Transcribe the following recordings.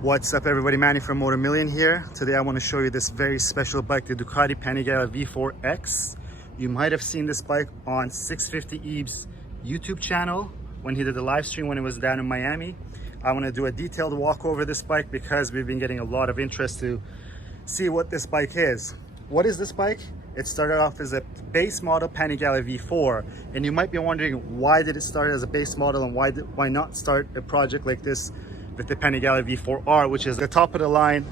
What's up everybody, Manny from Motomillion here. Today I want to show you this very special bike, the Ducati Panigale V4X. You might have seen this bike on 650 Eve's YouTube channel when he did the live stream when it was down in Miami. I want to do a detailed walk over this bike because we've been getting a lot of interest to see what this bike is. What is this bike? It started off as a base model Panigale V4, and you might be wondering, why did it start as a base model and why not start a project like this with the Panigale V4R, which is the top of the line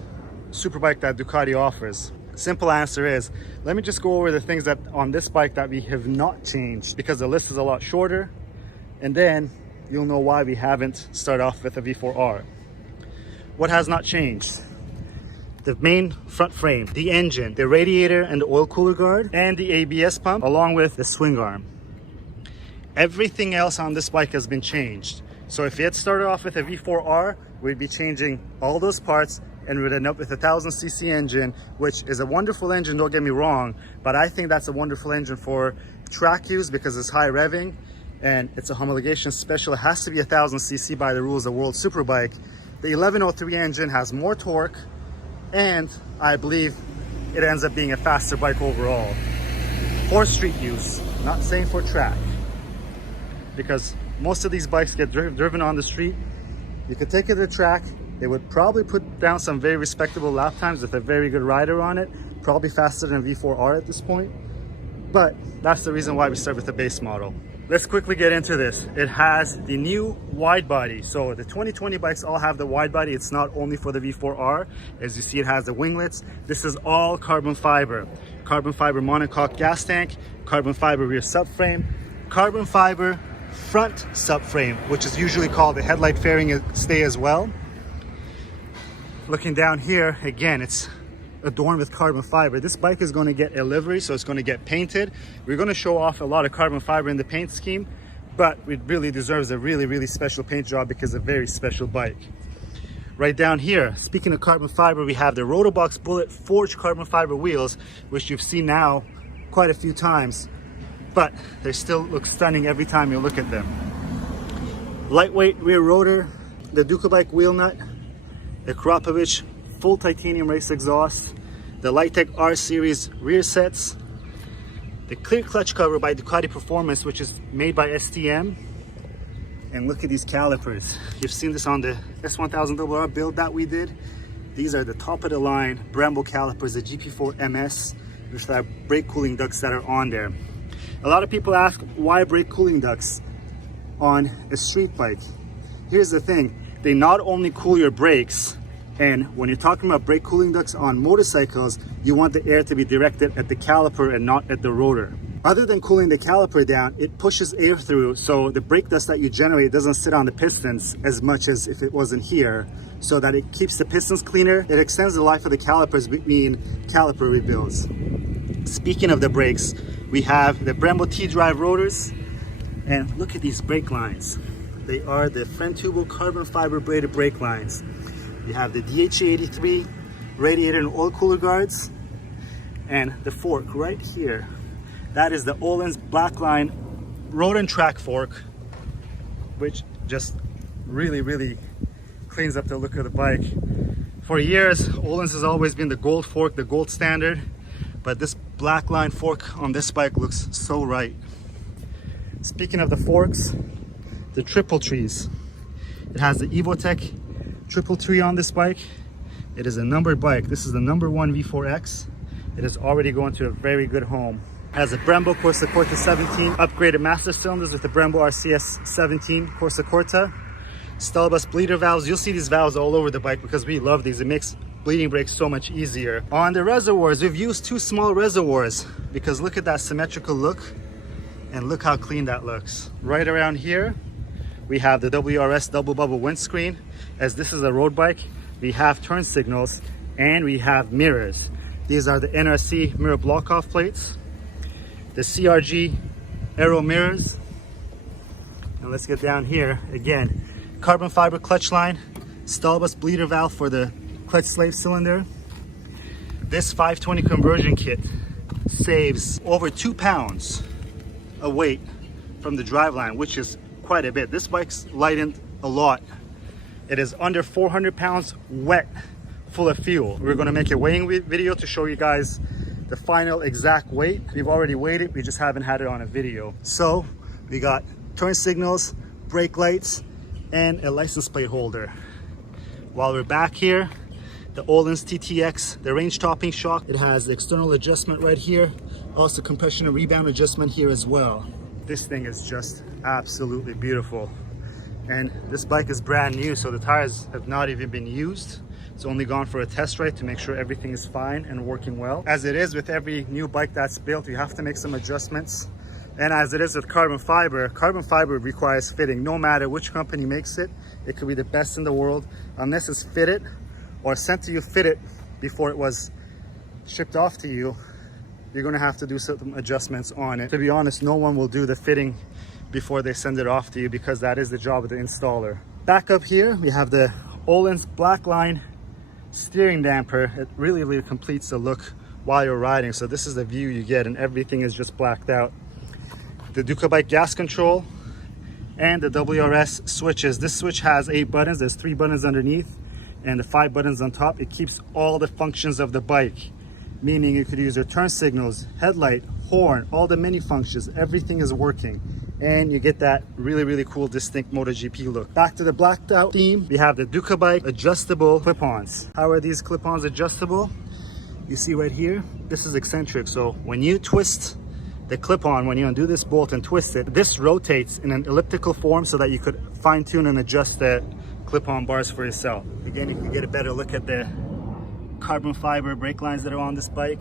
superbike that Ducati offers? Simple answer is, let me just go over the things that on this bike that we have not changed, because the list is a lot shorter, and then you'll know why we haven't started off with a V4R. What has not changed? The main front frame, the engine, the radiator and the oil cooler guard, and the ABS pump, along with the swing arm. Everything else on this bike has been changed. So if you had started off with a V4R, we'd be changing all those parts and we'd end up with a 1000cc engine, which is a wonderful engine, don't get me wrong, but I think that's a wonderful engine for track use because it's high revving and it's a homologation special. It has to be 1000cc by the rules of World Superbike. The 1103 engine has more torque, and I believe it ends up being a faster bike overall. For street use, not saying for track, because most of these bikes get driven on the street. You could take it to the track. It would probably put down some very respectable lap times with a very good rider on it, probably faster than a V4R at this point. But that's the reason why we start with the base model. Let's quickly get into this. It has the new wide body. So the 2020 bikes all have the wide body. It's not only for the V4R. As you see, it has the winglets. This is all carbon fiber. Carbon fiber monocoque gas tank, carbon fiber rear subframe, carbon fiber front subframe, which is usually called the headlight fairing stay as well. Looking down here, again, it's adorned with carbon fiber. This bike is going to get a livery, so it's going to get painted. We're going to show off a lot of carbon fiber in the paint scheme, but it really deserves a really special paint job because it's a very special bike. Right down here, speaking of carbon fiber, we have the Rotobox Bullet forged carbon fiber wheels, which you've seen now quite a few times, but they still look stunning every time you look at them. Lightweight rear rotor, the Ducati wheel nut, the Krapovich full titanium race exhaust, the Lightech R series rear sets, the clear clutch cover by Ducati Performance, which is made by STM. And look at these calipers. You've seen this on the S1000RR build that we did. These are the top of the line Brembo calipers, the GP4 MS, with the brake cooling ducts that are on there. A lot of people ask, why brake cooling ducts on a street bike? Here's the thing, they not only cool your brakes, and when you're talking about brake cooling ducts on motorcycles, you want the air to be directed at the caliper and not at the rotor. Other than cooling the caliper down, it pushes air through, so the brake dust that you generate doesn't sit on the pistons as much as if it wasn't here, so that it keeps the pistons cleaner. It extends the life of the calipers between caliper rebuilds. Speaking of the brakes, we have the Brembo T-Drive rotors, and look at these brake lines. They are the Frentubo carbon fiber braided brake lines. You have the DHA83 radiator and oil cooler guards, and the fork right here. That is the Öhlins Blackline road and track fork, which just really cleans up the look of the bike. For years, Öhlins has always been the gold fork, the gold standard, but this Blackline fork on this bike looks so right. Speaking of the forks, the triple trees. It has the Evotech triple tree on this bike. It is a numbered bike. This is the #1 V4X. It is already going to a very good home. It has a Brembo Corsa Corta 17 upgraded master cylinders with the Brembo RCS 17 Corsa Corta. Stallbus bleeder valves. You'll see these valves all over the bike because we love these. It makes bleeding brakes so much easier. On the reservoirs, we've used 2 small reservoirs because look at that symmetrical look and look how clean that looks. Right around here, we have the WRS double bubble windscreen. As this is a road bike, we have turn signals and we have mirrors. These are the NRC mirror block-off plates, the CRG aero mirrors. And let's get down here. Again, carbon fiber clutch line, Stallbus bleeder valve for the clutch slave cylinder. This 520 conversion kit saves over 2 pounds of weight from the driveline, which is quite a bit. This bike's lightened a lot, It is under 400 pounds wet, full of fuel. We're gonna make a weighing video to show you guys the final exact weight. We've already weighed it, we just haven't had it on a video. So we got turn signals, brake lights, and a license plate holder. While we're back here, the Öhlins TTX, the range topping shock. It has the external adjustment right here, also compression and rebound adjustment here as well. This thing is just absolutely beautiful. And this bike is brand new, so the tires have not even been used. It's only gone for a test ride to make sure everything is fine and working well. As it is with every new bike that's built, you have to make some adjustments. And as it is with carbon fiber requires fitting. No matter which company makes it, it could be the best in the world. Unless it's fitted or sent to you fitted before it was shipped off to you, you're gonna have to do some adjustments on it. To be honest, no one will do the fitting before they send it off to you because that is the job of the installer. Back up here, we have the Öhlins Black Line steering damper. It really completes the look while you're riding. So this is the view you get and everything is just blacked out. The Ducati gas control and the WRS switches. This switch has 8 buttons. There's 3 buttons underneath and the 5 buttons on top. It keeps all the functions of the bike, meaning you could use your turn signals, headlight, horn, all the many functions. Everything is working and you get that really cool distinct MotoGP look. Back to the blacked out theme, we have the Ducati adjustable clip-ons. How are these clip-ons adjustable? You see right here, this is eccentric. So when you twist the clip-on, when you undo this bolt and twist it, this rotates in an elliptical form so that you could fine-tune and adjust the clip-on bars for yourself. Again, you can get a better look at the carbon fiber brake lines that are on this bike.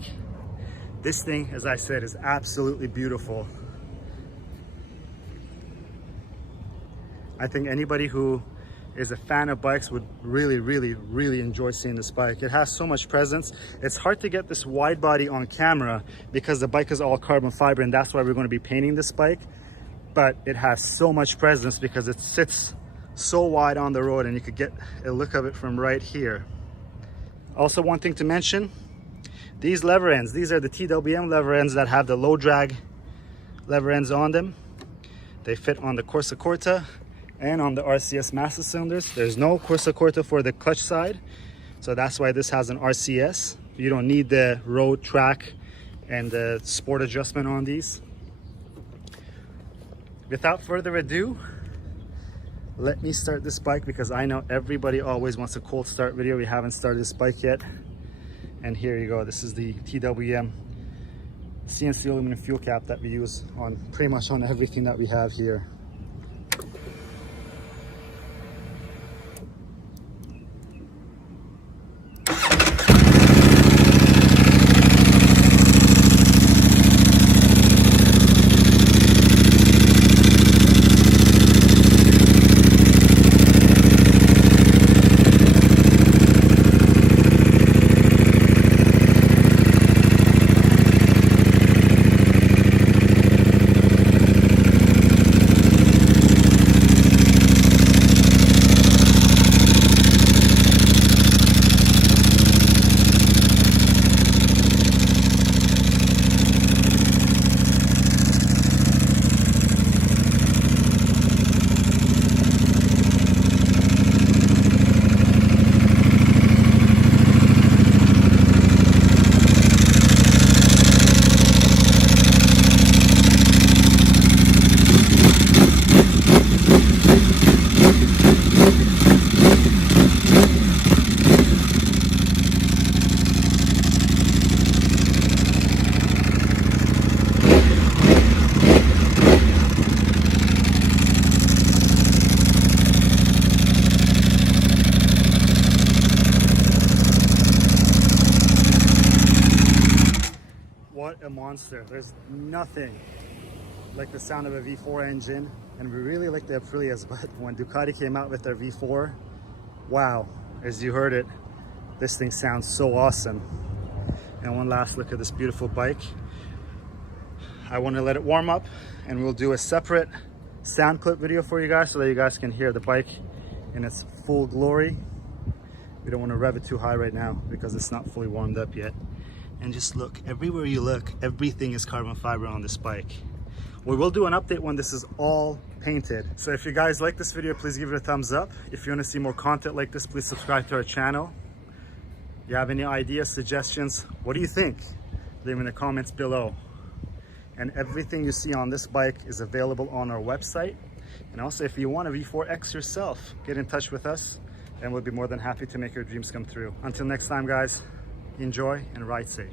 This thing, as I said, is absolutely beautiful. I think anybody who is a fan of bikes would really enjoy seeing this bike. It has so much presence. It's hard to get this wide body on camera because the bike is all carbon fiber, and that's why we're going to be painting this bike. But it has so much presence because it sits so wide on the road and you could get a look of it from right here. Also, one thing to mention, these lever ends, these are the TWM lever ends that have the low drag lever ends on them. They fit on the Corsa Corta and on the RCS master cylinders. There's no Corsa Corta for the clutch side, so that's why this has an RCS. You don't need the road track and the sport adjustment on these. Without further ado, let me start this bike because I know everybody always wants a cold start video. We haven't started this bike yet. And here you go. This is the TWM CNC aluminum fuel cap that we use on pretty much on everything that we have here. What a monster. There's nothing like the sound of a V4 engine, and we really like the Aprilias, but when Ducati came out with their V4, wow, as you heard it, this thing sounds so awesome. And one last look at this beautiful bike. I want to let it warm up and we'll do a separate sound clip video for you guys so that you guys can hear the bike in its full glory. We don't want to rev it too high right now because it's not fully warmed up yet. And just look, everywhere you look, everything is carbon fiber on this bike. We will do an update when this is all painted. So if you guys like this video, please give it a thumbs up. If you want to see more content like this, please subscribe to our channel. You have any ideas, suggestions? What do you think? Leave in the comments below. And everything you see on this bike is available on our website. And also, if you want a V4X yourself, get in touch with us and we'll be more than happy to make your dreams come true. Until next time, guys, enjoy and ride safe.